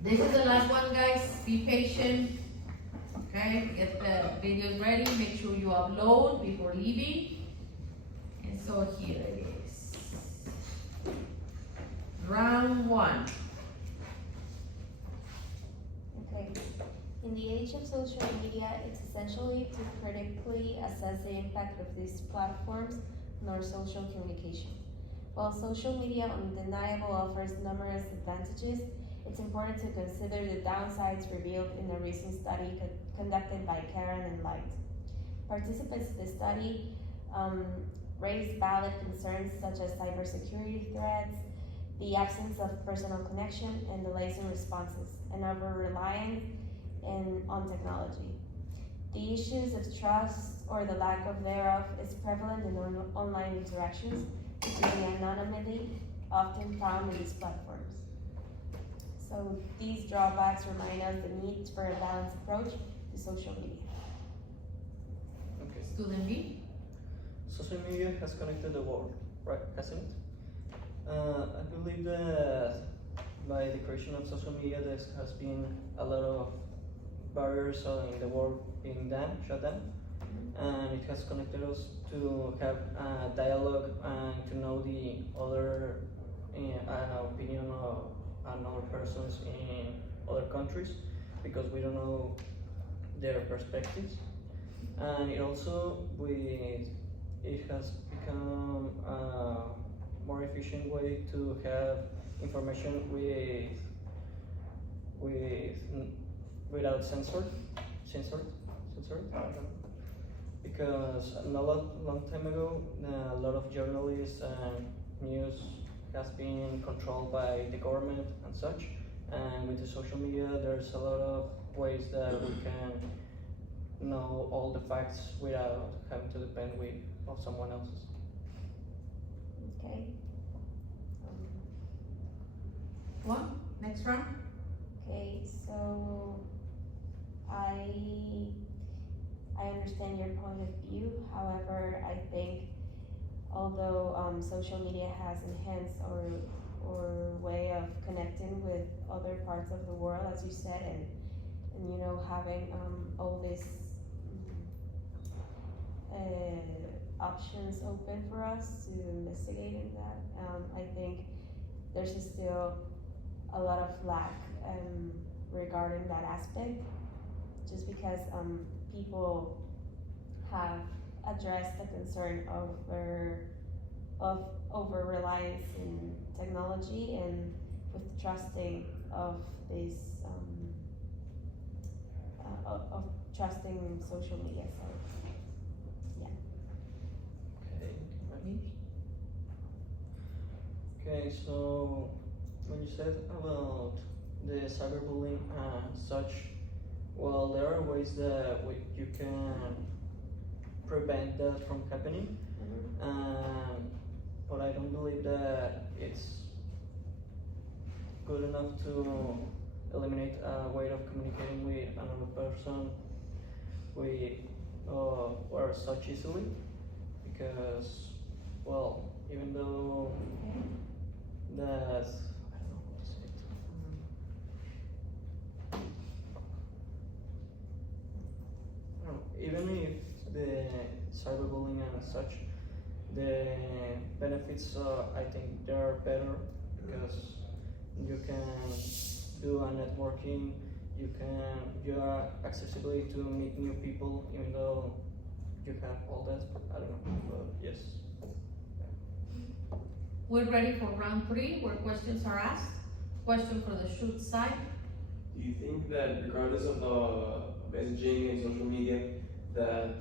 This is the last one, guys. Be patient. Okay, get the videos ready. Make sure you upload before leaving. And so here it is. Round one. Okay. In the age of social media, it's essentially to critically assess the impact of these platforms on our social communication. While social media undeniably offers numerous advantages, it's important to consider the downsides revealed in a recent study conducted by Karen and Light. Participants in the study raised valid concerns such as cybersecurity threats, the absence of personal connection, and delays in responses, and over-reliance on technology. The issues of trust or the lack of thereof is prevalent in online interactions due to the anonymity often found in these platforms. So these drawbacks remind us the need for a balanced approach to social media. Okay. Student B. Social media has connected the world, right? Hasn't it? I believe that by the creation of social media, there has been a lot of barriers in the world being shut down, and it has connected us to have a dialogue and to know the other opinion of another persons in other countries, because we don't know their perspectives. And it also it has become a more efficient way to have information without censored. I don't know. Because a long time ago, a lot of journalists and news has been controlled by the government and such. And with the social media, there's a lot of ways that we can know all the facts without having to depend of someone else's. Okay. One. Next round. Okay, so I understand your point of view. However, I think although social media has enhanced our way of connecting with other parts of the world, as you said, and having all these options open for us to investigate in that, I think there's still a lot of lack regarding that aspect, just because people have addressed the concern of over reliance in technology and with trusting of this of trusting social media. So yeah. Okay, okay, so when you said about the cyberbullying and such, well, there are ways that you can prevent that from happening. But I don't believe that it's good enough to eliminate a way of communicating with another person or such easily, because, well, even though that, I don't know how to say it. I don't know, even if the cyberbullying and such, the benefits, I think they are better, because you can do a networking, you are accessibility to meet new people, even though you have all that. I don't know, but yes. We're ready for round three, where questions are asked. Question for the shoot side. Do you think that regardless of the messaging and social media that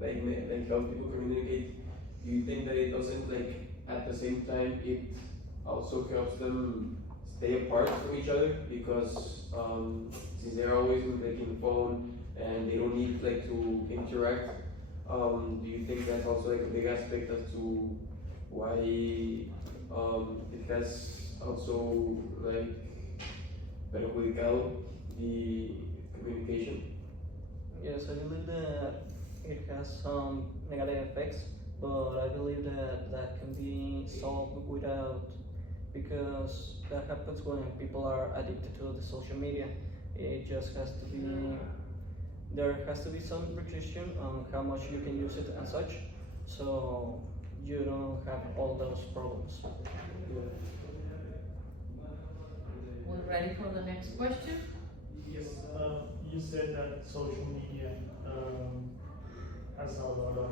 like help people communicate, do you think that it doesn't, like, at the same time it also helps them stay apart from each other, because since they're always like in the phone and they don't need like to interact, do you think that's also like a big aspect as to why it has also like perjudicado the communication? Yes, I believe that it has some negative effects, but I believe that can be solved without because that happens when people are addicted to the social media. It just has to be, there has to be some restriction on how much you can use it and such, so you don't have all those problems. We're ready for the next question? Yes, you said that social media has a lot of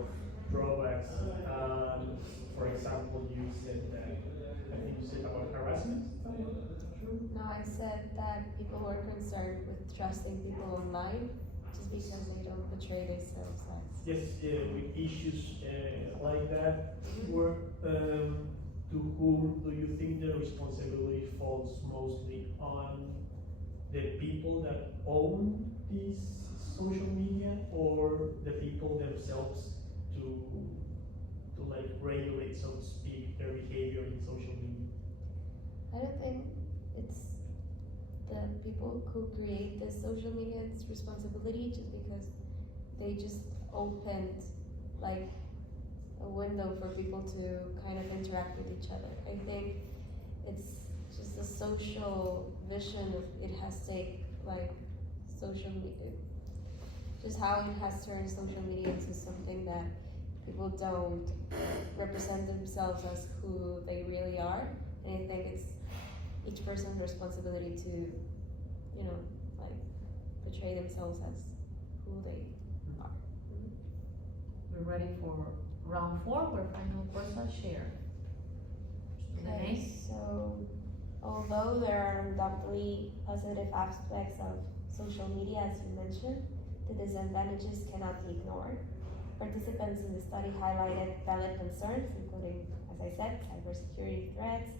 drawbacks. For example, you said that, I think you said about harassment. No, I said that people were concerned with trusting people online just because they don't portray themselves as. Yes, with issues like that, where, to whom do you think the responsibility falls mostly on the people that own these social media or the people themselves to like regulate, so to speak, their behavior in social media? I don't think it's the people who create the social media's responsibility just because they just opened like a window for people to kind of interact with each other. I think it's just the social vision of it has take like social media, just how it has turned social media into something that people don't represent themselves as who they really are. And I think it's each person's responsibility to, you know, like portray themselves as who they are. We're ready for round 4, where final person share. Okay, so although there are undoubtedly positive aspects of social media, as you mentioned, the disadvantages cannot be ignored. Participants in the study highlighted valid concerns, including, as I said, cybersecurity threats,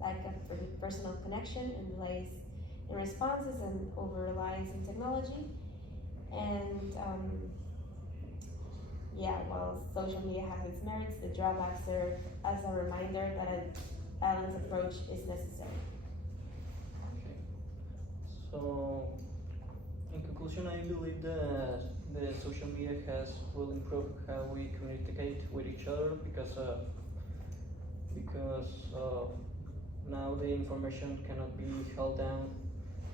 lack of personal connection, and delays in responses, and over-reliance in technology. And yeah, while social media has its merits, the drawbacks serve as a reminder that a balanced approach is necessary. So, in conclusion, I believe that the social media will improve how we communicate with each other because now the information cannot be held down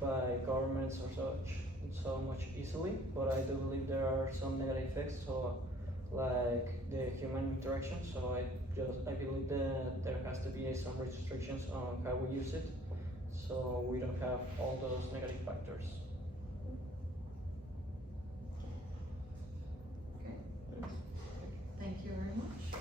by governments or such so much easily. But I do believe there are some negative effects, so like the human interaction. So I believe that there has to be some restrictions on how we use it, so we don't have all those negative factors. Okay. Thank you very much.